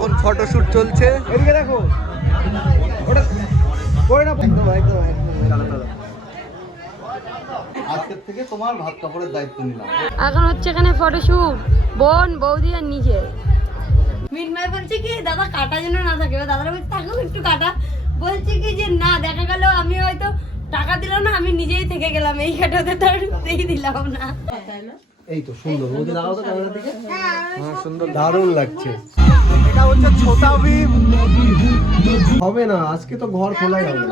এখন ফটোশুট চলছে। এদিকে দেখো। ওটা করে না একদম একদম একদম। দাঁড়া, দাঁড়া। আজকের থেকে তোমার ভাত কাপড়ের দায়িত্ব নিলাম। এখন হচ্ছে এখানে ফটোশুট বোন বৌদি আর নিজে। মিনময় বলছে কি দাদা কাটা যেন না থাকে। দাদারা বলছে থাকুক একটু কাটা। বলছে কি যে না দেখা গেল আমি হয়তো টাকা দিল না আমি নিজেই থেকে গেলাম। এই কাটাতে তো আর দিলাম না। এই তো সুন্দর। ওদিকে দাঁড়াও তো ক্যামেরা দিকে। হ্যাঁ সুন্দর। দারুণ লাগছে। এটা হচ্ছে ছোটা ভীম। হবে না আজকে তো ঘর খোলাই হবে।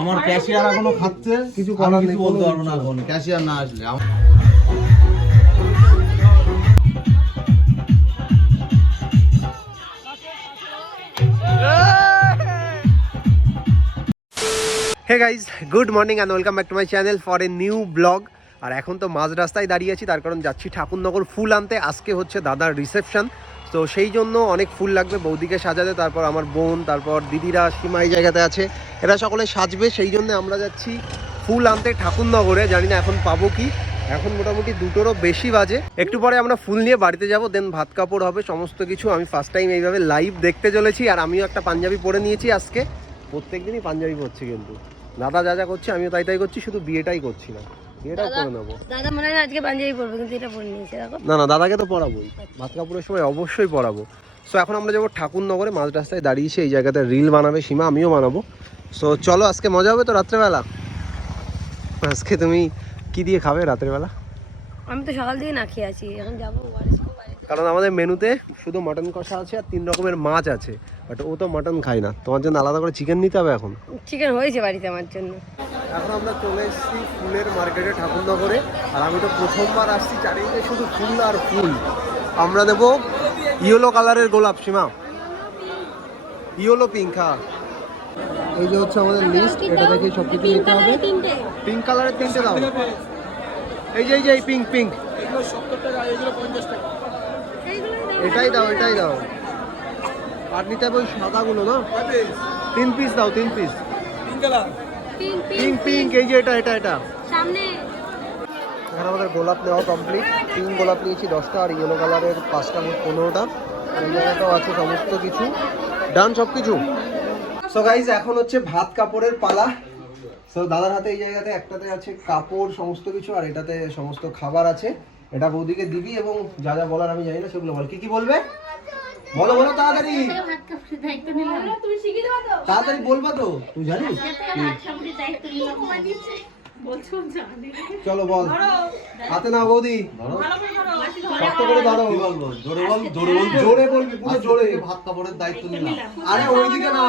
আমার ক্যাশিয়ার এখনও খাচ্ছে কিছু করার নেই, বলতে পারব না এখন ক্যাশিয়ার না আসলে। Hey guys good morning and welcome back to my channel for a new blog আর এখন তো মাঝ রাস্তায় দাঁড়িয়ে আছি তার কারণ যাচ্ছি ঠাকুরনগর ফুল আনতে। আজকে হচ্ছে দাদার রিসেপশন তো সেই জন্য অনেক ফুল লাগবে, বৌদিকে সাজাতে, তারপর আমার বোন, তারপর দিদিরা সীমা এই জায়গাতে আছে। এরা সকলে সাজবে, সেই জন্য আমরা যাচ্ছি ফুল আনতে ঠাকুরনগরে। জানি না এখন পাবো কি। এখন মোটামুটি দুটোরও বেশি বাজে। একটু পরে আমরা ফুল নিয়ে বাড়িতে যাব দেন ভাত কাপড় হবে, সমস্ত কিছু। আমি ফার্স্ট টাইম এইভাবে লাইভ দেখতে চলেছি, আর আমিও একটা পাঞ্জাবি পরে নিয়েছি আজকে। প্রত্যেক দিনই পাঞ্জাবি পরছি কিন্তু। দাদা যা যা করছে, আমিও তাই তাই করছি, শুধু বিয়েটাই করছি না। বিয়েটাও করে নেব। দাদা মনে হয় না আজকে পাঞ্জাবি পরবো কিন্তু এটা পরে নিয়েছে না না দাদাকে তো পড়াবোই। ভাত কাপড়ের সময় অবশ্যই পড়াবো। সো এখন আমরা যাব ঠাকুরনগরে মাঝ রাস্তায় দাঁড়িয়েছি এই জায়গাতে রিল বানাবে সীমা আমিও বানাবো। সো চলো আজকে মজা হবে তো রাত্রেবেলা? আজকে তুমি কি দিয়ে খাবে রাত্রেবেলা? আমি তো সকাল থেকে না খেয়ে আছি এখন যাব কারণ আমাদের মেনুতে শুধু মাটন কষা আছে আর তিন রকমের মাছ আছে। বাট ও তো মাটন খায় না। তোমার জন্য আলাদা করে চিকেন নিতে হবে এখন? চিকেন হয়েছে বাড়িতে আমার জন্য। এখন আমরা চলে এসেছি ফুলের মার্কেটে ঠাকুরনগরে। আর আমি তো প্রথমবার আসছি চারিদিকে শুধু ফুল আর ফুল। আমরা দেবো ইয়েলো কালারের গোলাপ সীমা। ইয়েলো পিঙ্ক হ্যাঁ। এই যে হচ্ছে আমাদের লিস্ট এটা দেখে সব কিছু নিতে হবে। পিঙ্ক কালারের তিনটে দাও। এই যে এই যে এই পিঙ্ক পিঙ্ক এটাই দাও এটাই দাও। আর নিতে হবে ওই সাদাগুলো না? তিন পিস দাও তিন পিস পিঙ্ক পিঙ্ক পিঙ্ক এই যে এটা এটা এটা। সামনে। এখানে আমাদের গোলাপ নেওয়া কমপ্লিট পিঙ্ক গোলাপ নিয়েছি দশটা আর ইয়েলো কালারের পাঁচটা মোট পনেরোটা। এই জায়গাটাও আছে সমস্ত কিছু। ডান সব কিছু সো গাইজ এখন হচ্ছে ভাত কাপড়ের পালা। সো দাদার হাতে এই জায়গাতে একটাতে আছে কাপড় সমস্ত কিছু আর এটাতে সমস্ত খাবার আছে। এটা বৌদিকে দিবি এবং যা যা বলার আমি জানি না সেগুলো বল। কি কি বলবে? বলো বলো তাড়াতাড়ি। তাড়াতাড়ি বলবা তো তুই জানিস চলো বল। হাতে না বৌদি। শক্ত করে ধরো। জোরে বল জোরে বল জোরে বলবি পুরো জোরে। ভাত কাপড়ের দায়িত্ব নিলাম। আরে ওইদিকে না।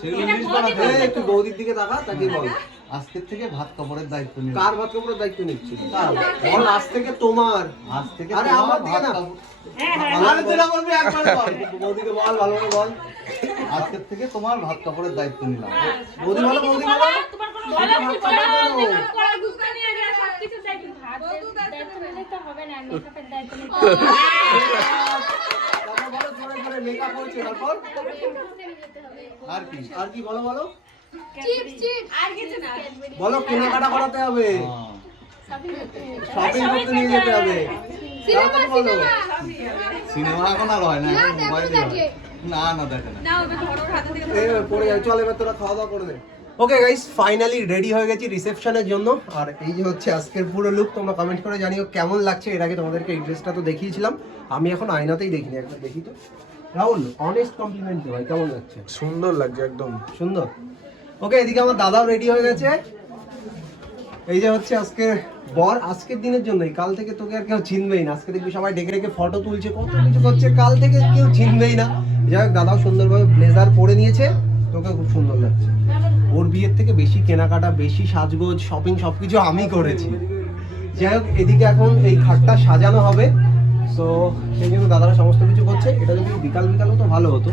সেগুলো লিস্ট বানাতে এই, বৌদির দিকে তাকা তাকে বল। আজকের থেকে ভাত কাপড়ের দায়িত্ব নিলাম কার ভাত কাপড়ের দায়িত্ব নিচ্ছিস কার? বল আজ থেকে তোমার। আজ থেকে আরে আমার না। আরে তুই না বলবি একবারে বল। বৌদিকে বল ভালো করে বল। আজকের থেকে তোমার ভাত কাপড়ের দায়িত্ব নিলাম। বৌদি বলো বৌদি তারপর আর কি? আর কি বলো বলো? বলো কেনাকাটা করাতে হবে। শপিং করতে নিয়ে যেতে হবে। বলো। সিনেমা এখন আর হয় না এখন মোবাইলে না না দেখে না। এই পড়ে যায় চল এবার তোরা খাওয়া দাওয়া করে দে। ওকে গাইস ফাইনালি রেডি হয়ে গেছি রিসেপশনের জন্য। আর এই যে হচ্ছে আজকের পুরো লুক তোমরা কমেন্ট করে জানিও কেমন লাগছে। এর আগে তোমাদেরকে এই ড্রেসটা তো দেখিয়েছিলাম। আমি এখন আয়নাতেই দেখিনি একবার দেখি তো। রাহুল অনেস্ট কমপ্লিমেন্ট ভাই কেমন লাগছে? সুন্দর লাগছে একদম। সুন্দর? ওকে এদিকে আমার দাদাও রেডি হয়ে গেছে। এই যে হচ্ছে আজকে বর, আজকের দিনের জন্যই, কাল থেকে তোকে আর কেউ চিনবেই না। আজকে দেখবি সবাই ডেকে ডেকে ফটো তুলছে, কত কিছু করছে, কাল থেকে কেউ চিনবেই না। যাই হোক, দাদাও সুন্দরভাবে ব্লেজার পরে নিয়েছে, তোকে খুব সুন্দর লাগছে। ওর বিয়ের থেকে বেশি কেনাকাটা, বেশি সাজগোজ শপিং সব কিছু আমি করেছি। যাই হোক, এদিকে এখন এই খাটটা সাজানো হবে। তো সেই জন্য দাদারা সমস্ত কিছু করছে। এটা যদি বিকাল বিকাল হতো, ভালো হতো।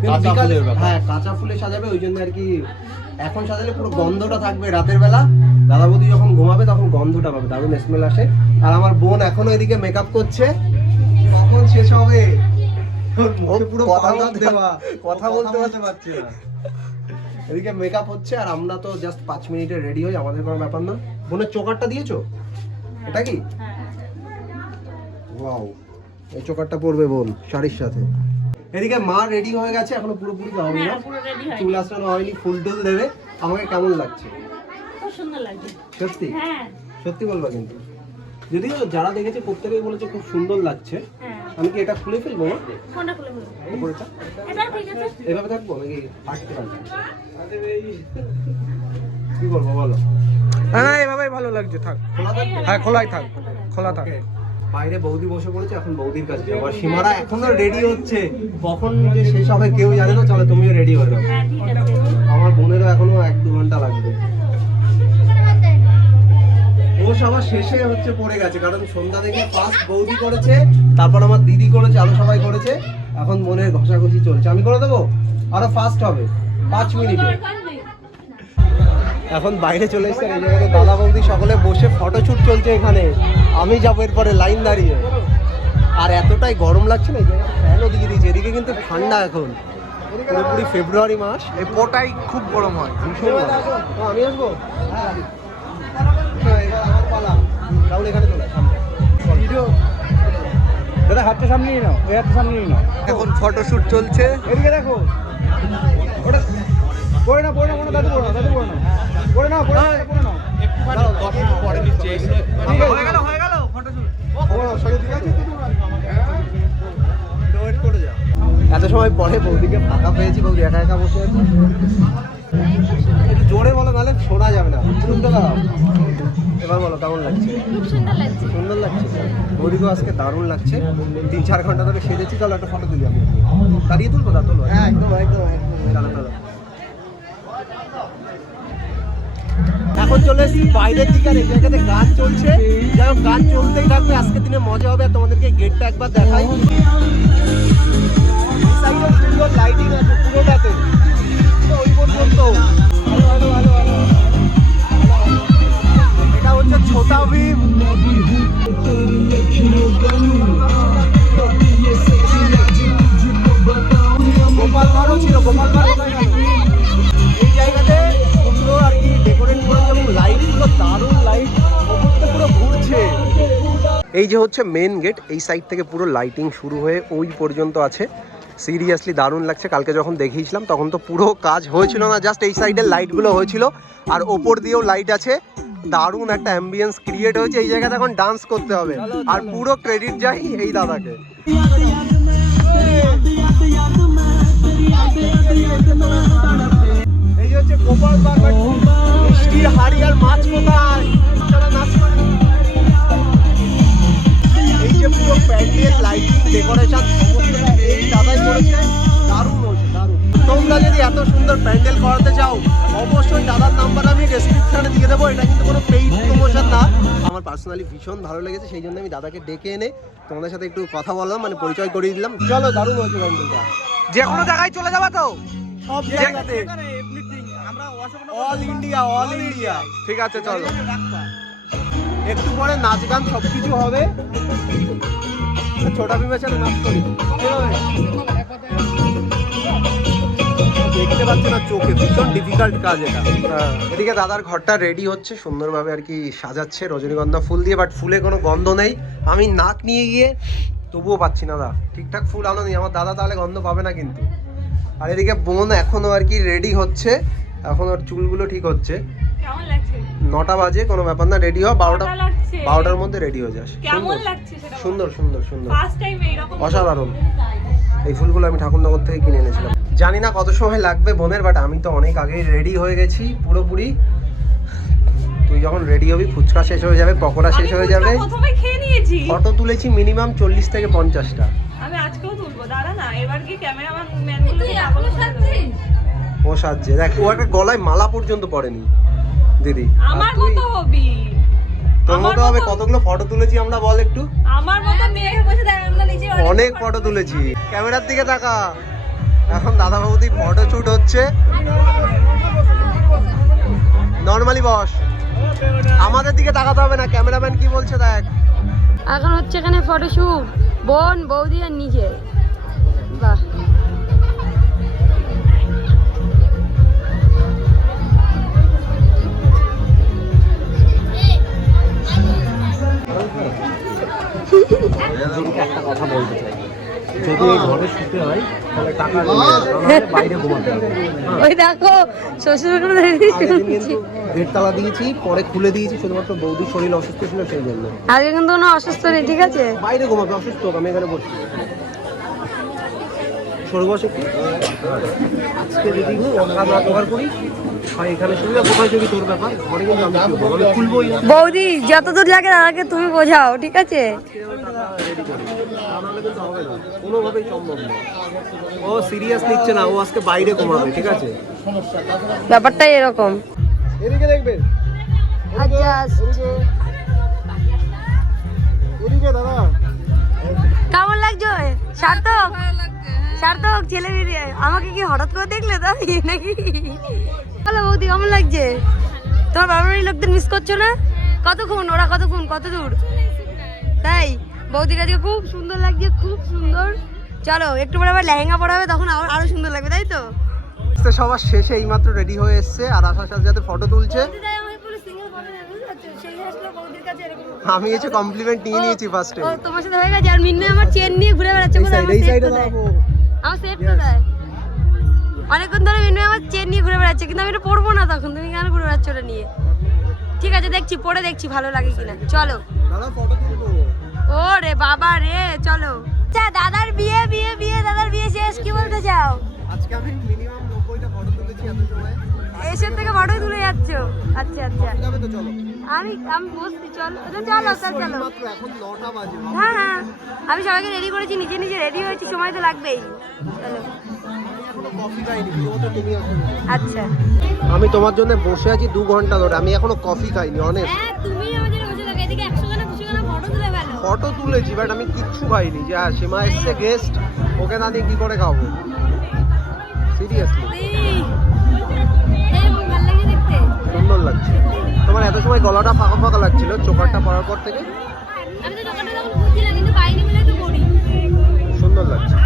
বিকালে- হ্যাঁ কাঁচা ফুলে সাজাবে ওই জন্য আর কি এখন সাজালে পুরো গন্ধটা থাকবে রাতের বেলা। দাদা বৌদি যখন ঘুমাবে তখন গন্ধটা পাবে দারুণ স্মেল আসে। আর আমার বোন এখনও এদিকে মেকআপ করছে। কখন শেষ হবে? পুরো কথা বলতে- কথা বলতে বলতে পারছি না। এদিকে মেকআপ হচ্ছে আর আমরা তো জাস্ট পাঁচ মিনিটে রেডি হই আমাদের কোনো ব্যাপার না। বোনের চোকারটা দিয়েছ? এটা কি? ওয়াও এই চোকারটা পরবে বোন শাড়ির সাথে। এদিকে মা রেডি হয়ে গেছে এখনও পুরোপুরি যাওয়া না চুল আসানো হয়নি ফুল টুল দেবে। আমাকে কেমন লাগছে? খুব সুন্দর লাগছে। সত্যি? হ্যাঁ। সত্যি বলবা কিন্তু। যদিও যারা দেখেছে প্রত্যেকেই বলেছে খুব সুন্দর লাগছে। হ্যাঁ। আমি কি এটা খুলে ফেলব? এভাবে থাকব নাকি হাঁটতে পারব কি বলব বলো? হ্যাঁ এভাবেই ভালো লাগছে থাক। খোলা থাকবে? হ্যাঁ খোলাই থাক খোলা থাক। বাইরে বৌদি বসে পড়েছে এখন বৌদির কাছে যাব। আর সীমারা এখনও রেডি হচ্ছে। কখন যে শেষ হবে কেউ জানে না চলো তুমিও রেডি হয়ে যাও হ্যাঁ আমার বোনেরও এখনও এক দু ঘণ্টা লাগবে। ও সবার শেষে হচ্ছে পড়ে গেছে কারণ সন্ধ্যা থেকে ফার্স্ট বৌদি করেছে তারপর আমার দিদি করেছে আরও সবাই করেছে। এখন বোনের ঘষাঘষি চলছে। আমি করে দেবো? আরও ফার্স্ট হবে। পাঁচ মিনিটে। এখন বাইরে চলে এসেছে। এই জায়গাতে দাদা বৌদি সকলে বসে ফটোশুট চলছে এখানে। আমি যাব এরপরে লাইন দাঁড়িয়ে। আর এতটাই গরম লাগছে না এই জায়গাটা ফ্যানও দিয়ে দিয়েছে। এদিকে কিন্তু ঠান্ডা এখন। পুরোপুরি ফেব্রুয়ারি মাস এই পোটাই খুব গরম হয়। ভীষণ আমি আসব? হ্যাঁ, এবার আমার পালা রাহুল এখানে চলে আয়, সামনে। দাদা হাতটা সামনে নিয়ে নাও। ওই হাতটা সামনে নিয়ে নাও। এখন ফটোশুট চলছে। এদিকে দেখো। ওটা পড়ে না পড়ে না কোনো দাদু পড়ে না দাদু পড়ে না। পড়ে নাও পড়ে নাও পড়ে নাও। মিনিট পরে আছে হয়ে গেল হয়ে গেল ও, ঠিক আছে ওয়েট করে যাও। এত সময় পরে বৌদিকে ফাঁকা পেয়েছি বৌদি একা একা বসে আছে। একটু জোরে বলো নাহলে শোনা যাবে না। চুপটা দাঁড়াও এবার বলো কেমন লাগছে? সুন্দর লাগছে। সুন্দর লাগছে? আজকে দারুণ লাগছে। তিন চার ঘণ্টা ধরে সেজেছি তাহলে একটা ফটো তুলি আমি। দাঁড়িয়ে তুলবো দা তোলো। হ্যাঁ একদম একদম। চলো চলো। এখন চলে এসেছি বাইরের দিকে আর এই জায়গাতে গান চলছে। যাই গান চলতেই থাকবে। আজকের দিনে মজা হবে আর তোমাদেরকে গেটটা একবার দেখাই। সুন্দর লাইটিং আছে পুরোটাতে। ওই পর্যন্ত। যে হচ্ছে মেন গেট এই সাইড থেকে পুরো লাইটিং শুরু হয়ে ওই পর্যন্ত আছে। সিরিয়াসলি দারুণ লাগছে। কালকে যখন দেখিয়েছিলাম, তখন তো পুরো কাজ হয়েছিল না জাস্ট এই সাইডের লাইটগুলো হয়েছিল। আর ওপর দিয়েও লাইট আছে। দারুণ একটা অ্যাম্বিয়েন্স ক্রিয়েট হয়েছে। এই জায়গাতে এখন ডান্স করতে হবে। আর পুরো ক্রেডিট যাই এই দাদাকে। এই হচ্ছে গোপাল মিষ্টির হাড়ি আর মাছ কোথায়? নাচ পুরো প্যান্ডেল লাইটিং ডেকোরেশন এই দাদাই করেছে। দারুণ হয়েছে দারুণ। তোমরা যদি এত সুন্দর প্যান্ডেল করাতে চাও অবশ্যই দাদার নাম্বার আমি ডেসক্রিপশনে দিয়ে দেবো। এটা কিন্তু কোনো পেইড প্রমোশন না। আমার পার্সোনালি ভীষণ ভালো লেগেছে সেই জন্য আমি দাদাকে ডেকে এনে তোমাদের সাথে একটু কথা বললাম মানে পরিচয় করিয়ে দিলাম। চলো দারুণ হয়েছে প্যান্ডেলটা। যে কোনো জায়গায় চলে যাবা তো। সব জায়গাতে। অল ইন্ডিয়া অল ইন্ডিয়া ঠিক আছে চলো। একটু পরে নাচ গান সবকিছু হবে। ছোটা ভীমের নাচ করি। হবে? দেখতে পাচ্ছ না চোখে ভীষণ ডিফিকাল্ট কাজ এটা। এদিকে দাদার ঘরটা রেডি হচ্ছে সুন্দরভাবে আর কি সাজাচ্ছে রজনীগন্ধা ফুল দিয়ে বাট ফুলে কোনো গন্ধ নেই। আমি নাক নিয়ে গিয়ে তবুও পাচ্ছি না দা। ঠিকঠাক ফুল আনো নি আমার দাদা তাহলে গন্ধ পাবে না কিন্তু। আর এদিকে বোন এখনও আর কি রেডি হচ্ছে এখন ওর চুলগুলো ঠিক হচ্ছে। কেমন লাগছে? নটা বাজে কোনো ব্যাপার না রেডি হওয়া বারোটা বারোটার মধ্যে রেডি হয়ে যাস। সুন্দর। সুন্দর সুন্দর সুন্দর। ফার্স্ট টাইম এরকম অসাধারণ। এই ফুলগুলো আমি ঠাকুরনগর থেকে কিনে এনেছিলাম। জানি না কত সময় লাগবে বোনের বাট আমি তো অনেক আগেই রেডি হয়ে গেছি পুরোপুরি। তুই যখন রেডি হবি ফুচকা শেষ হয়ে যাবে পকোড়া শেষ হয়ে যাবে। প্রথমে খেয়ে নিয়েছি। ফটো তুলেছি মিনিমাম চল্লিশ থেকে পঞ্চাশটা। আমি আজকেও তুলবো দাঁড়া না এবার কি ক্যামেরাম্যান ম্যানগুলো পাগল করে দেবো। ও সাজছে। দেখ ও একটা গলায় মালা পর্যন্ত পড়েনি দিদি। আমার মতো হবি। তোর আমার মতো হবে কতগুলো ফটো তুলেছি আমরা বল একটু? আমার মতো মেয়ে বসে দেখ আমরা নিচে অনেক ফটো তুলেছি। ক্যামেরার দিকে তাকা। এখন দাদা বৌদি ফটো শুট হচ্ছে। Normally boss. আমাদের দিকে তাকাতে হবে না ক্যামেরাম্যান কি বলছে দেখ। এখন হচ্ছে এখানে ফটোশুট বোন বৌদি আর নিজে। ওই দেখো শ্বশুর তালা দিয়েছি পরে খুলে দিয়েছি শুধুমাত্র বৌদির শরীর অসুস্থ ছিল সেই জন্য। আজকে কিন্তু কোনো অসুস্থ নেই ঠিক আছে? বাইরে ঘুমাবে অসুস্থ আমি এখানে বসছি। সরু বসে কি? আজকে যদি ওঠা না করি না। বৌদি যতদূর লাগে দাদাকে তুমি বোঝাও ঠিক আছে? কোনোভাবেই সম্ভব ও সিরিয়াস নিচ্ছে না ও আজকে বাইরে ঘুমাবে ঠিক আছে? ব্যাপারটাই এরকম। এদিকে দেখবে। আচ্ছা। দাদা। কেমন লাগছে সার্থক? সার্থক ছেলে বেরিয়ে আমাকে কি হঠাৎ করে দেখলে তাই নাকি? হ্যালো বৌদি কেমন লাগছে? তোমার বাবার বাড়ির লোকদের মিস করছ না? কতক্ষণ? ওরা কতক্ষণ? কত দূর তাই? বৌদির কাছে খুব সুন্দর লাগছে খুব সুন্দর। চলো একটু পরে আবার লেহেঙ্গা পরাবে তখন আরও সুন্দর লাগবে তাই তো? সবার শেষে এইমাত্র রেডি হয়ে এসছে আর আসার সাথে সাথে ফটো তুলছে। আমি এসে কমপ্লিমেন্ট নিয়ে নিয়েছি ফার্স্টে তোমার সাথে হয়ে গেছে আর মিন্নু আমার চেন নিয়ে ঘুরে বেড়াচ্ছে কোথায় আমার সেট কোথায় আমার সেট কোথায় অনেকক্ষণ ধরে মিন্নু আমার চেন নিয়ে ঘুরে বেড়াচ্ছে কিন্তু আমি এটা পরবো না তখন তুমি কেন ঘুরে বেড়াচ্ছ ওটা নিয়ে? ঠিক আছে দেখছি পরে দেখছি ভালো লাগে কিনা। চলো। ও রে বাবা রে চলো। আচ্ছা দাদার বিয়ে বিয়ে বিয়ে দাদার বিয়ে শেষ কি বলতে চাও? আজকে আমি মিনিমাম ফটো তুলেছি এত সময়। এসের থেকে ফটোই তুলে যাচ্ছ? আচ্ছা আচ্ছা। যাবে তো চলো। আমি আমি বসছি চলো। চলো চলো এখন নটা বাজে। হ্যাঁ হ্যাঁ। আমি সবাইকে রেডি করেছি নিজে নিজে রেডি হয়েছি সময় তো লাগবেই। চলো। এখনও কফি খাইনি শুধুমাত্র তুমি আসো আচ্ছা। আমি তোমার জন্য বসে আছি দু ঘণ্টা ধরে আমি এখনও কফি খাইনি অনেক ফটো তুলেছি বাট আমি কিচ্ছু খাইনি যে হ্যাঁ সীমা এসছে গেস্ট ওকে না দিয়ে কি করে খাব সিরিয়াসলি লাগছে সুন্দর লাগছে। তোমার এত সময় গলাটা ফাঁকা ফাঁকা লাগছিল চোকারটা পরার পর থেকে? সুন্দর তো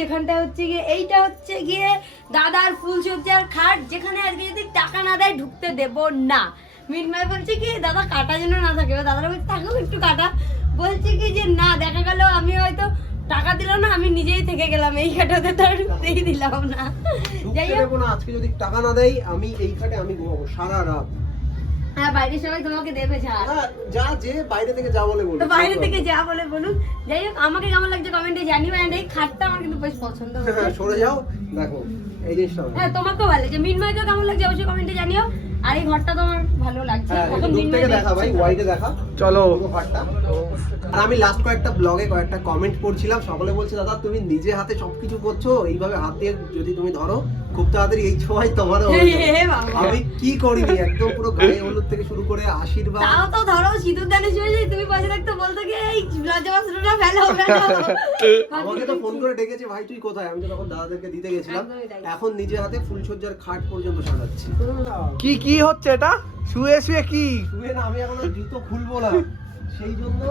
যেখানটা হচ্ছে গিয়ে এইটা হচ্ছে গিয়ে দাদার ফুল ফুলসজ্জার খাট যেখানে আজকে যদি টাকা না দেয় ঢুকতে দেব না। মিনময় বলছে কি দাদা কাটা যেন না থাকে। দাদারা বলছে থাকুক একটু কাটা। বলছে কি যে না দেখা গেল আমি হয়তো টাকা দিল না আমি নিজেই থেকে গেলাম। এই খাটাতে তো আর ঢুকতেই দিলাম না। যাই হোক। আজকে যদি টাকা না দেয় আমি এই খাটে আমি ঘুমাবো সারা রাত। হ্যাঁ বাইরে সবাই তোমাকে দেবে ছাড় হ্যাঁ, যা যে বাইরে থেকে যা বলে বলো বাইরে থেকে যা বলে বলুন যাই হোক আমাকে কেমন লাগছে কমেন্টে জানিও অ্যান্ড এই খাটটা আমার কিন্তু বেশ পছন্দ হ্যাঁ, সরে যাও দেখো এই জিনিসটা তোমাকেও ভালো লাগছে। মিনময়কে কেমন লাগছে? অবশ্যই কমেন্টে জানিও। আর এই ঘরটা তোমার ভালো লাগছে। এখন মিনময় দেখা ভাই ওয়াইডে দেখা। চলো। ঘরটা। আর আমি লাস্ট কয়েকটা ব্লগে কয়েকটা কমেন্ট পড়ছিলাম। সকলে বলছে দাদা তুমি নিজে হাতে সবকিছু করছ। এইভাবে হাতে যদি তুমি ধরো খুব তাড়াতাড়ি এই সময় তোমারও। আমি কি করিনি? একদম পুরো গায়ে হলুদ থেকে শুরু করে আশীর্বাদ। তাও তো ধরো সিঁদুর সময় যদি তুমি পাশে থাকতে বলতো কি এই লজ্জা বাসনটা ফেলো আমাকে তো ফোন করে ডেকেছে ভাই তুই কোথায়? আমি তো তখন দাদাদেরকে দিতে গেছিলাম। এখন নিজে হাতে ফুলসজ্জার খাট পর্যন্ত সাজাচ্ছি। কি কি হচ্ছে এটা? শুয়ে শুয়ে কি? শুয়ে না আমি এখনও জুতো খুলবো না। সেই জন্য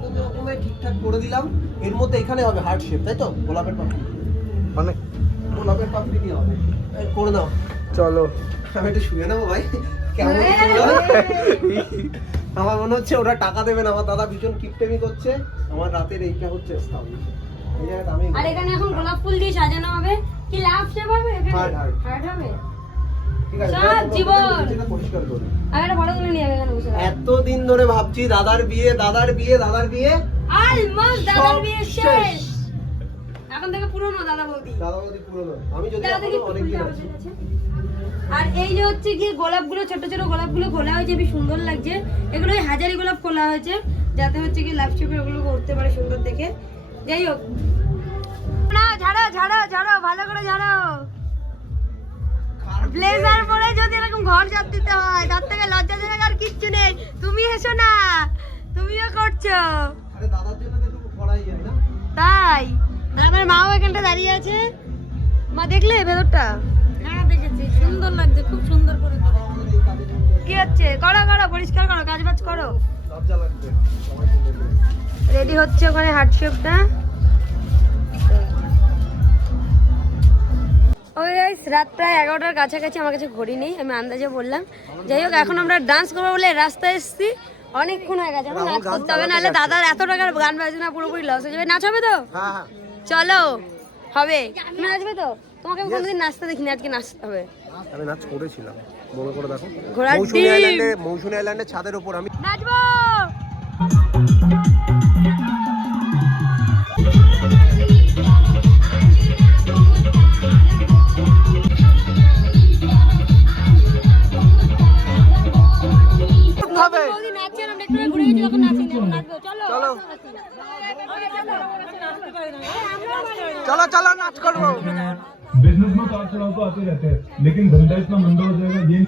কোনো রকমে ঠিকঠাক করে দিলাম। এর মধ্যে এখানে হবে হার্ট শেপ তাই তো? গোলাপের পাপড়ি। মানে? গোলাপের পাপড়ি দিয়ে হবে। করে দাও। চলো। আমি একটু শুয়ে নেব ভাই। কেমন আমার মনে হচ্ছে ওরা টাকা দেবে না। আমার দাদা ভীষণ কিপটেমি করছে। আমার রাতের এইটা হচ্ছে establish। এই জায়গাটা আমি আর এখানে এখন গোলাপ ফুল দিয়ে সাজানো হবে। কি লাভ শেপ হবে এখানে Heart, heart. হার্ট হবে? ঠিক আছে সব জীবন। নিজেটা পরিষ্কার করি আমি একটা ফটো তুলে নিয়ে যাবে এখানে বসে। এত দিন ধরে ভাবছি দাদার বিয়ে দাদার বিয়ে দাদার বিয়ে। অলমোস্ট দাদার বিয়ে শেষ। এখন থেকে পুরনো দাদা বৌদি। দাদা বৌদি পুরনো। আমি যদি অনেক দিন আছি। আর এই যে হচ্ছে কি গোলাপগুলো ছোট ছোট গোলাপগুলো খোলা হয়েছে বেশ সুন্দর লাগছে। এগুলো ওই হাজারি গোলাপ খোলা হয়েছে যাতে হচ্ছে কি লাইভ স্ট্রিমে ওগুলো করতে পারে সুন্দর দেখে। যাই হোক। না ঝাড়ো ঝাড়ো ঝাড়ো ভালো করে ঝাড়ো। ব্লেজার পরে যদি এরকম ঘর ঝাড় দিতে হয় তার থেকে লজ্জাজনক আর কিচ্ছু নেই। তুমি এসো না তুমিও করছ। আরে দাদার জন্য তো একটু করাই যায় না। তাই। আর আমার মাও এখানটা দাঁড়িয়ে আছে। মা দেখলে ভেতরটা? হ্যাঁ দেখেছি। সুন্দর লাগছে খুব সুন্দর করে কি হচ্ছে? করো করো পরিষ্কার করো কাজ বাজ করো। রেডি হচ্ছে ওখানে হার্ট শেপটা ওই গাইস রাত প্রায় এগারোটার কাছাকাছি আমার কাছে ঘড়ি নেই আমি আন্দাজে বললাম। যাই হোক এখন আমরা ডান্স করব বলে রাস্তায় এসেছি। অনেকক্ষণ হয়ে গেছে এখন নাচ করতে হবে নাহলে দাদার এত টাকার গান বাজনা পুরোপুরি লস হয়ে যাবে। নাচ হবে তো? হ্যাঁ হ্যাঁ। চলো। হবে। তুমি নাচবে তো? তোমাকে আমি কোনোদিন নাচতে দেখিনি আজকে নাচতে হবে। আমি নাচ করেছিলাম। মনে করে দেখো। মৌসুমী আইল্যান্ডে মৌসুমী আইল্যান্ডের ছাদের উপর আমি নাচবো! बिज़नेस में उतार चढ़ाव तो आते रहते हैं लेकिन धंधा इतना मंदा हो जाएगा ये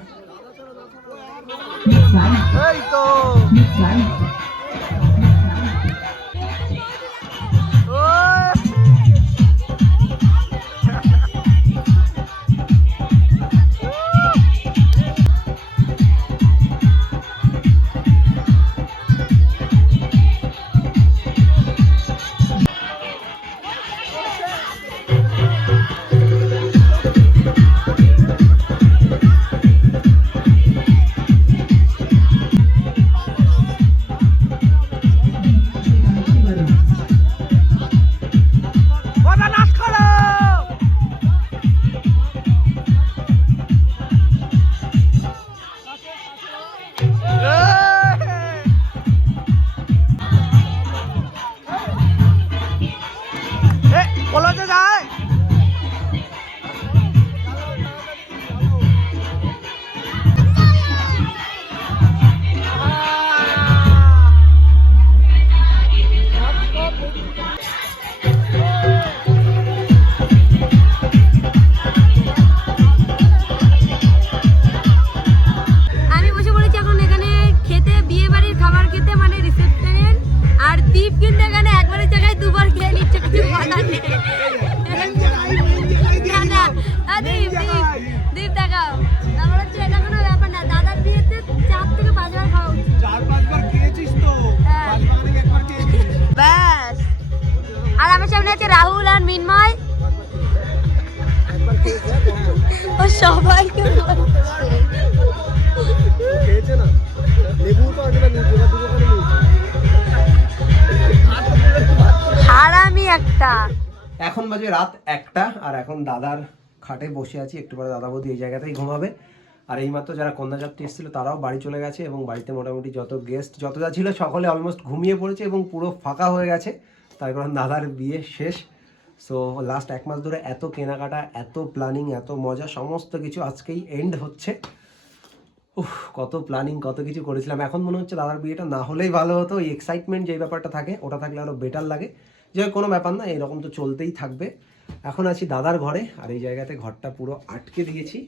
রাত একটা, আর এখন দাদার খাটে বসে আছি, একটু পরে দাদা বৌদি এই জায়গাতেই ঘুমাবে। আর এইমাত্র যারা কন্যাযাত্রী এসেছিল, তারাও বাড়ি চলে গেছে এবং বাড়িতে মোটামুটি যত গেস্ট যত যা ছিল, সকলে অলমোস্ট ঘুমিয়ে পড়েছে এবং পুরো ফাঁকা হয়ে গেছে। তার কারণ দাদার বিয়ে শেষ। সো লাস্ট এক মাস ধরে এত কেনাকাটা, এত প্ল্যানিং এত মজা, সমস্ত কিছু আজকেই এন্ড হচ্ছে। উফ, কত প্ল্যানিং কত কিছু করেছিলাম। এখন মনে হচ্ছে দাদার বিয়েটা না হলেই ভালো হতো। ওই এক্সাইটমেন্ট যে ব্যাপারটা থাকে, ওটা থাকলে আরও বেটার লাগে। যে কোনো ব্যাপার না, এরকম তো চলতেই থাকবে। এখন আছি দাদার ঘরে, আর এই জায়গাতে ঘরটা পুরো আটকে দিয়েছি।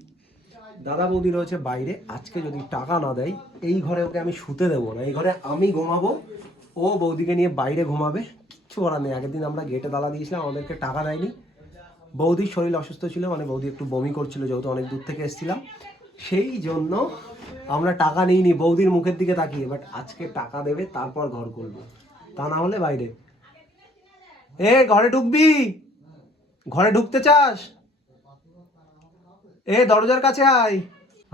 দাদা বৌদি রয়েছে বাইরে, আজকে যদি টাকা না দেয়, এই ঘরে ওকে আমি শুতে দেবো না, এই ঘরে আমি ঘুমাবো, ও বৌদিকে নিয়ে বাইরে ঘুমাবে, কিচ্ছু করার নেই। আগের দিন আমরা গেটে তালা দিয়েছিলাম, আমাদেরকে টাকা দেয়নি। বৌদির শরীর অসুস্থ ছিল মানে বৌদি একটু বমি করছিল, যেহেতু অনেক দূর থেকে এসেছিলাম। সেই জন্য আমরা টাকা নিইনি, বৌদির মুখের দিকে তাকিয়ে বাট আজকে টাকা দেবে, তারপর ঘর করব। তা না হলে বাইরে। এ ঘরে ঢুকবি? ঘরে ঢুকতে চাস? এ দরজার কাছে আয়।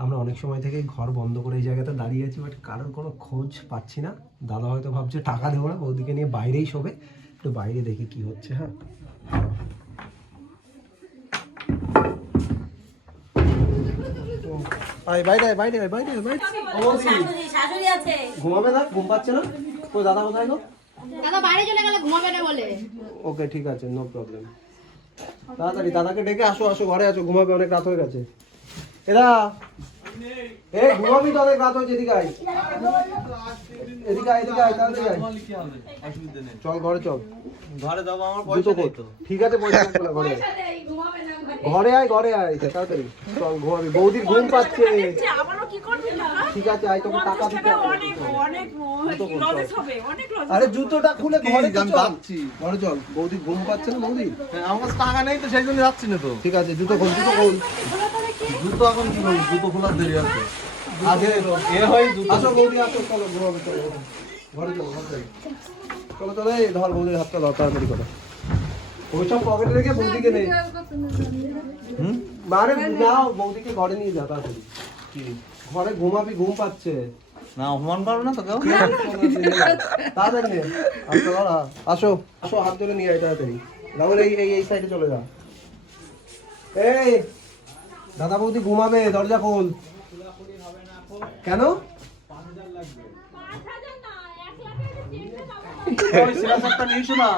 আমরা অনেক সময় থেকে ঘর বন্ধ করে এই জায়গাতে দাঁড়িয়ে আছি বাট কারোর কোনো খোঁজ পাচ্ছি না। দাদা হয়তো ভাবছে টাকা দেবো না বৌদিকে নিয়ে বাইরেই শোবে। একটু বাইরে দেখি কি হচ্ছে হ্যাঁ? আয় বাইরে আয় বাইরে আয় বাইরে বাইরে ও বৌদি, শাশুড়ি আছে। ঘুমাবে না? ঘুম পাচ্ছে না? তো দাদা কোথায় গো দাদা বাইরে চলে গেলে ঘুমাবে না বলে। ওকে ঠিক আছে নো প্রবলেম তাড়াতাড়ি, দাদাকে ডেকে আসো আসো, ঘরে আসো, ঘুমাবে অনেক রাত হয়ে গেছে। এরা এ ঘুমাবি তো অনেক রাত হয়েছে এদিকে আয়। এদিকে আয় এদিকে আয় তাড়াতাড়ি আয়। চল ঘরে চল। ঘরে যাব আমার দুটো কর। ঠিক আছে পয়সা না, ঘরে আয়। ঘরে। আয় ঘরে আয় তাড়াতাড়ি। চল ঘুমাবি। বৌদির ঘুম পাচ্ছে। ঠিক আছে আয় তোকে টাকা দিতে হবে। আরে জুতোটা খুলে ঘরে তো আমি চল। ঘরে চল। বৌদি ঘুম পাচ্ছে না বৌদি? হ্যাঁ, আমার কাছে টাকা নেই তো সেই জন্য যাচ্ছি না তো। ঠিক আছে জুতো খোল জুতো খোল। জুতো এখন কি জুতো খোলার দেরি ঘরে তাড়াতাড়ি ঘুমাবি ঘুম পাচ্ছে না অপমান না আসো আসো হাত ধরে নিয়ে আয় তাড়াতাড়ি এই এই সাইডে চলে যা এই, দাদা বৌদি ঘুমাবে, দরজা খোল। কেন? ওই সিরাজ একটা নিয়ে এসো না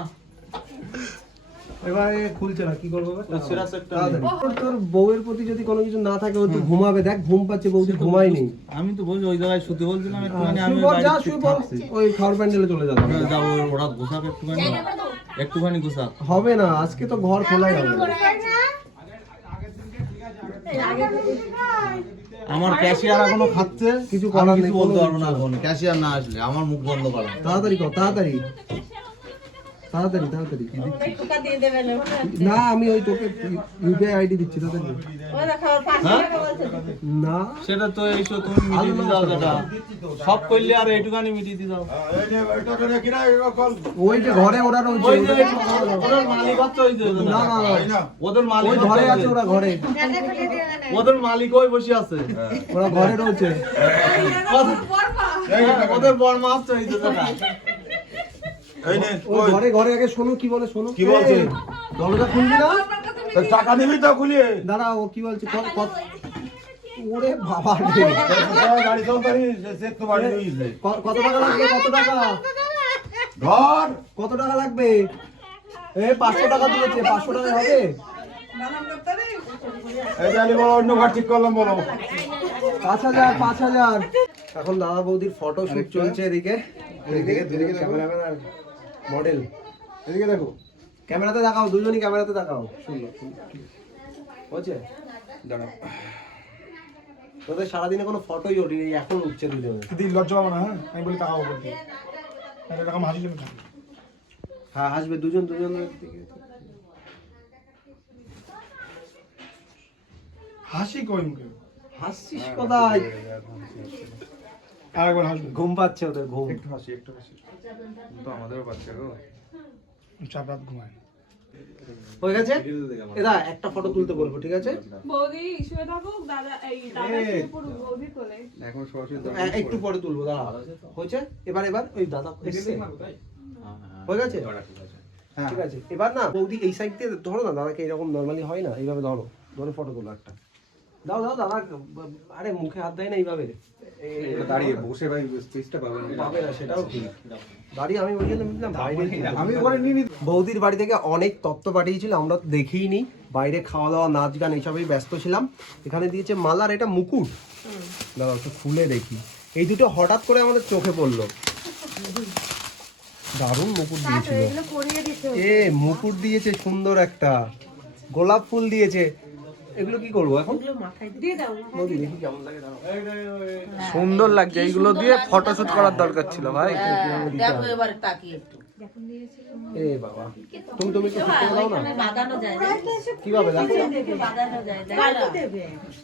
এবারে খুলছে না কি করব এবার? ওই সিরাজ একটা তাড়াতাড়ি। তোর- তোর বউয়ের প্রতি যদি কোনো কিছু না থাকে ও তো ঘুমাবে। দেখ ঘুম পাচ্ছে বৌদি আমি তো বলছি ওই জায়গায় শুতে বলছিলাম একটুখানি আমি যা, শুয়ে পড়। ওই প্যান্ডেলে চলে যাবে। যাব ওরা গোসাক একটুখানি একটুখানি গোসাক হবে না আজকে তো ঘর খোলাই হবে। আমার ক্যাশিয়ার এখনও খাচ্ছে কিছু করার কিছু বলতে পারব না এখন। ক্যাশিয়ার না আসলে আমার মুখ বন্ধ করা। তাড়াতাড়ি কর তাড়াতাড়ি। তাড়াতাড়ি তাড়াতাড়ি। না আমি ওই তোকে ইউপিআই আইডি দিচ্ছি তাড়াতাড়ি। হ্যাঁ? না। সেটা তো এইসব তুমি মিটিয়ে দিয়ে দাও দাদা। সব করলে আর এইটুখানি মিটিয়ে দিয়ে দাও ওই যে ঘরে ওরা রয়েছে। ওই যে ওদের- মালিক হচ্ছে ওই যে না না না। ওদের মালিক ওই ঘরে আছে ওরা ঘরে। ওদের মালিক ওই বসে আছে। ওরা ঘরে রয়েছে। ওদের- ওদের বর্মা হচ্ছে ওই যে দাদা। ঘরে ঘরে আগে শোনো কি বলে শোনো? কি বলছে? দরজা খুলবি না? টাকা নিবি তো খুলিয়ে। দাঁড়া ও কি বলছে? কত- ওরে বাবা টাকা লাগবে? কত টাকা? ধর কত টাকা লাগবে? এ পাঁচশো টাকা দিয়েছে। পাঁচশো টাকা হবে? অন্য ঘর ঠিক করলাম বলো। পাঁচ হাজার পাঁচ হাজার। এখন দাদা বৌদির ফটো শুট চলছে এদিকে। এদিকে এদিকে ক্যামেরাম্যান আর মডেল। এদিকে দেখো ক্যামেরাতে দেখাও দুজনই ক্যামেরাতে দেখাও। শুনলো হচ্ছে দাঁড়াও। তোদের সারাদিনে কোনো ফটোই ওঠেনি এখন উঠছে দুজনে। দিদি লজ্জা পাবো না হ্যাঁ? আমি বলি টাকা বলতে এরকম হাসি থাকে। হ্যাঁ হাসবে দুজন দুজন হাসি কই মুখে? হাসছিস কোথায়? আর একবার হাসবে ঘুম পাচ্ছে ওদের ঘুম। একটু হাসি একটু হাসি। তো আমাদেরও বাচ্চা গো। চার রাত ঘুমায়। হয়ে গেছে? এদা একটা ফটো তুলতে বলব ঠিক আছে? বৌদি শুয়ে থাকুক দাদা এই দাদা এই। শুয়ে পড়ুক বৌদি কোলে। এখন সরাসরি একটু পরে তুলবো দাঁড়া। হয়েছে? এবার এবার ওই দাদা এসছে। হয়ে গেছে? হ্যাঁ। ঠিক আছে। এবার না বৌদি এই সাইড দিয়ে ধরো না দাদাকে এরকম নর্মালি হয় না এইভাবে ধরো। ধরে ফটো তোলো একটা। দাও দাও দাদা আরে মুখে হাত দেয় না এইভাবে। দাঁড়িয়ে বসে ভাই স্পেসটা পাবেন পাবে না সেটাও ঠিক। দাঁড়িয়ে আমি বলছিলাম বাইরে আমি ওখানে নিয়ে বৌদির বাড়ি থেকে অনেক তত্ত্ব পাঠিয়েছিল আমরা তো দেখিই নি বাইরে খাওয়া দাওয়া নাচ গান এইসবেই ব্যস্ত ছিলাম। এখানে দিয়েছে মালার এটা মুকুট। দাদা একটু খুলে দেখি। এই দুটো হঠাৎ করে আমাদের চোখে পড়ল। দারুণ মুকুট দিয়েছিল। এ মুকুট দিয়েছে সুন্দর একটা। গোলাপ ফুল দিয়েছে। এগুলো কি করব এখন? দিয়ে দাও বৌদি দেখি কেমন লাগে দাঁড়াও। সুন্দর লাগছে এইগুলো দিয়ে ফটোশুট করার দরকার ছিল ভাই। দেখো এবার তাকিয়ে একটু। এ বাবা। তুমি তুমি একটু করে দাও না। বাঁধানো যায়। কীভাবে দেখো? বাঁধানো যায়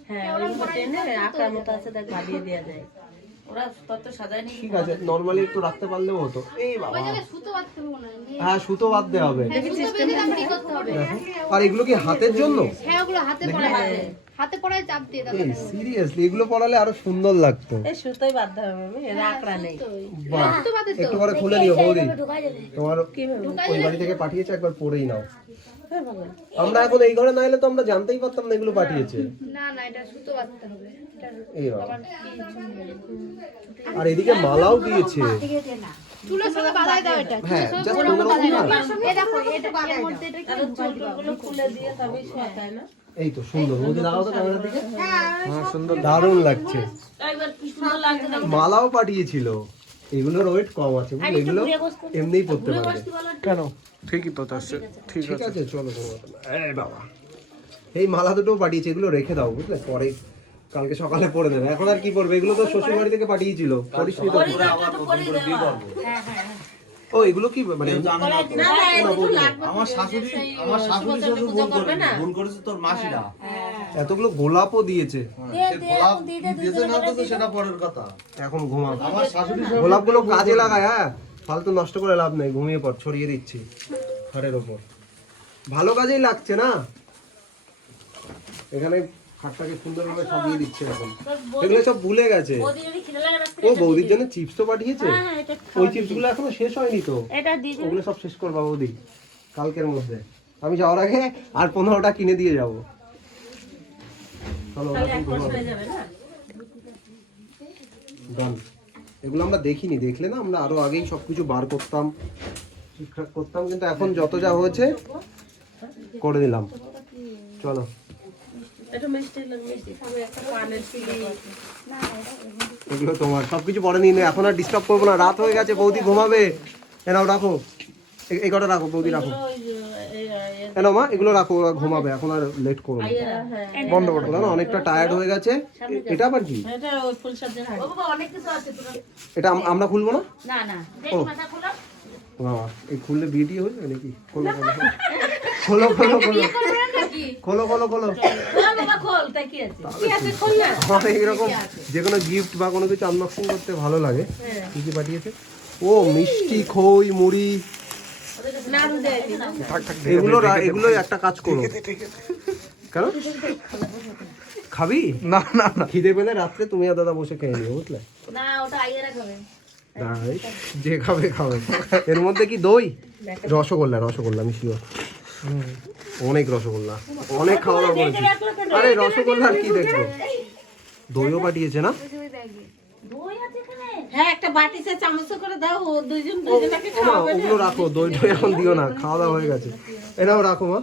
হ্যাঁ ওইগুলো টেনে আঁকার মতো আছে দেখ বাঁধিয়ে দেওয়া যায়। ওরা তত সাজায় নি ঠিক আছে নর্মালি একটু রাখতে পারলেও হতো। এই বাবা। সুতো বাঁধতে হবে হ্যাঁ সুতো বাঁধতে হবে। হবে? দেখো। আর এগুলো কি হাতের জন্য? হ্যাঁ ওগুলো হাতে পড়ায় হাতে পড়ায় চাপ দিয়ে দাও। এই সিরিয়াসলি এগুলো পড়ালে আরও সুন্দর লাগতো। এই সুতোই বাঁধতে হবে আমি এর নেই। সুতো বাঁধে একটু পরে খুলে নিও বৌদি। তোমার ওই বাড়ি থেকে পাঠিয়েছে একবার পড়েই নাও। হ্যাঁ, আমরা এখন এই ঘরে না এলে তো আমরা জানতেই পারতাম না এগুলো পাঠিয়েছে। না না এটা সুতো বাঁধতে হবে। আর এদিকে মালাও দিয়েছে। চুলের সঙ্গে বাঁধাই দাও এটা হ্যাঁ জাস্ট বাঁধাই এই দেখো এটা এর মধ্যে এটা কি চুলগুলো খুলে দিয়ে তবেই শোয়াতায় না? এই তো সুন্দর। বৌদি দাঁড়াও তো ক্যামেরার দিকে? হ্যাঁ সুন্দর দারুণ লাগছে। সুন্দর। মালাও পাঠিয়েছিল। এগুলোর ওয়েট কম আছে বুঝলে? এগুলো এমনিই পড়তে পারবে। কেন? ঠিকই তো তার ঠিক আছে। চলো এই বাবা। এই মালা দুটো পাঠিয়েছে এগুলো রেখে দাও বুঝলে? পরে কালকে সকালে পড়ে দেবে। এখন আর কি করবে এগুলো তো শ্বশুর বাড়ি থেকে পাঠিয়েছিল। করিসনি তো পরিধানটা তো করে দেওয়া। ও এগুলো কি মানে আমার শাশুড়ি আমার সাথে পুজো ভুল করবে করে না? ভুল করেছে তোর মাসিরা। এতগুলো গোলাপও দিয়েছে। গোলাপ না তো সেটা পরের কথা। এখন ঘুমাবো আমার শাশুড়ির সাথে গোলাপগুলো কাজে লাগায় হ্যাঁ? ফালতু নষ্ট করে লাভ নেই। ঘুমিয়ে পর ছড়িয়ে দিচ্ছি খাটের ওপর। ভালো কাজেই লাগছে না? এখানে খাটটাকে সুন্দরভাবে সাজিয়ে দিচ্ছে এখন এগুলো সব ভুলে গেছে। ও বৌদির জন্য চিপস তো পাঠিয়েছে। হ্যাঁ, হ্যাঁ, ওই খাওয়া চিপসগুলো এখনও শেষ হয়নি তো। ওগুলো সব শেষ করবা বৌদি। কালকের মধ্যে। আমি যাওয়ার আগে আর পনেরোটা কিনে দিয়ে যাব। চলো? ডান এগুলো আমরা দেখিনি। দেখলে না আমরা আরও আগেই সবকিছু বার করতাম ঠিকঠাক করতাম। কিন্তু এখন যত যা হয়েছে করে দিলাম। চলো। এগুলো তোমার সবকিছু পরে নিয়ে নে, এখন আর ডিস্টার্ব করব না রাত হয়ে গেছে বৌদি ঘুমাবে। এনাও রাখো। এ- এই কটা রাখো বৌদি রাখো। এনাও মা এগুলো রাখো ঘুমাবে এখন আর লেট করো না। এরা, হ্যাঁ। বন্ধ করে। না অনেকটা টায়ার্ড হয়ে গেছে। এটা আবার কি? এটা আমরা খুলবো না? না, না, ও। বাবা এই খুললে বিয়ে টিয়ে হয়ে যাবে নাকি? খোলো খোলো খোলো। খোলো খোলো খোলো। খোলো খোলো না, বাবা, খোল, তাই কি আছে? কি? আছে, খোল না। আমার এইরকম যে কোনো গিফট বা কোনো কিছু আনবক্সিং করতে ভালো লাগে। কি কি পাঠিয়েছে? ও মিষ্টি খই মুড়ি। এগুলো এগুলোই একটা কাজ করো। কেন? খাবি? না না না। খিদে পেলে রাত্রে তুমি আর দাদা বসে খেয়ে নিও বুঝলে? না, ওটা আইয়েরা খাবে। তাই যে খাবে খাবে। এর মধ্যে কি দই? রসগোল্লা রসগোল্লা, আমি অনেক রসগোল্লা, অনেক খাওয়া দাওয়া করেছি আরে রসগোল্লা আর কি দেখব? দইও পাঠিয়েছে না? হ্যাঁ, একটা বাটিতে চামচ করে দাও দুইজন ও দুজনকে ওগুলো রাখো দই টই এখন দিও না খাওয়া দাওয়া হয়ে গেছে। এটাও রাখো মা।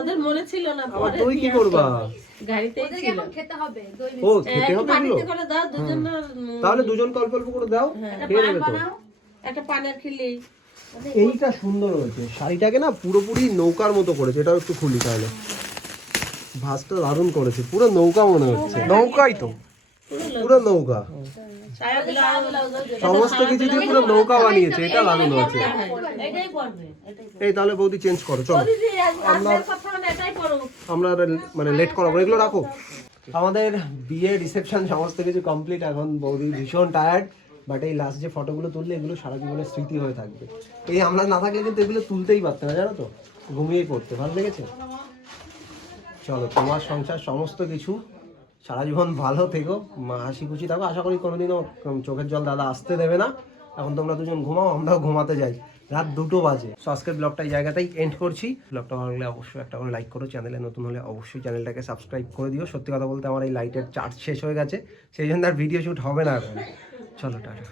ওদের মনে ছিল না আবার পরে কি করবা? গাড়িতেই ছিল। খেতে হবে দই ও হ্যাঁ, খেতে হবে বাটিতে করে দাও দুজনের তাহলে দুজন অল্প অল্প করে দাও খেয়ে নেবে তো। একটা পানের খিলি। এইটা সুন্দর হয়েছে। শাড়িটাকে না পুরোপুরি নৌকার মতো করেছে এটাও একটু খুলি তাহলে। ভাঁজটা দারুণ করেছে পুরো নৌকা মনে হচ্ছে। নৌকাই তো। পুরো নৌকা। সমস্ত কিছু দিয়ে পুরো নৌকা বানিয়েছে, এটা পড়বে এটাই এই তাহলে বৌদি চেঞ্জ করো, চলো। পড়ো আমরা মানে লেট করাবো, এগুলো রাখো। আমাদের বিয়ে রিসেপশন সমস্ত কিছু কমপ্লিট এখন বৌদি ভীষণ টায়ার্ড বাট এই লাস্ট যে ফটোগুলো তুললে, এগুলো সারা জীবনের স্মৃতি হয়ে থাকবে। এই আমরা না থাকলে কিন্তু এগুলো তুলতেই পারতে না, জানো তো? ঘুমিয়েই পড়তে, ভালো লেগেছে? চলো, তোমার সংসার, সমস্ত কিছু সারা জীবন ভালো থেকো, মা হাসি খুশি থাকো। আশা করি কোনোদিনও চোখের জল দাদা আসতে দেবে না। এখন তোমরা দুজন ঘুমাও, আমরাও ঘুমাতে যাই। রাত দুটো বাজে। সো আজকের ব্লগটা এই জায়গাতেই এন্ড করছি। ব্লগটা ভালো লাগলে অবশ্যই একটা করে লাইক করো চ্যানেলে নতুন হলে অবশ্যই চ্যানেলটাকে সাবস্ক্রাইব করে দিও। সত্যি কথা বলতে আমার এই লাইটের চার্জ শেষ হয়ে গেছে। সেই জন্য আর ভিডিও শ্যুট হবে না এখন চলো, টাটা।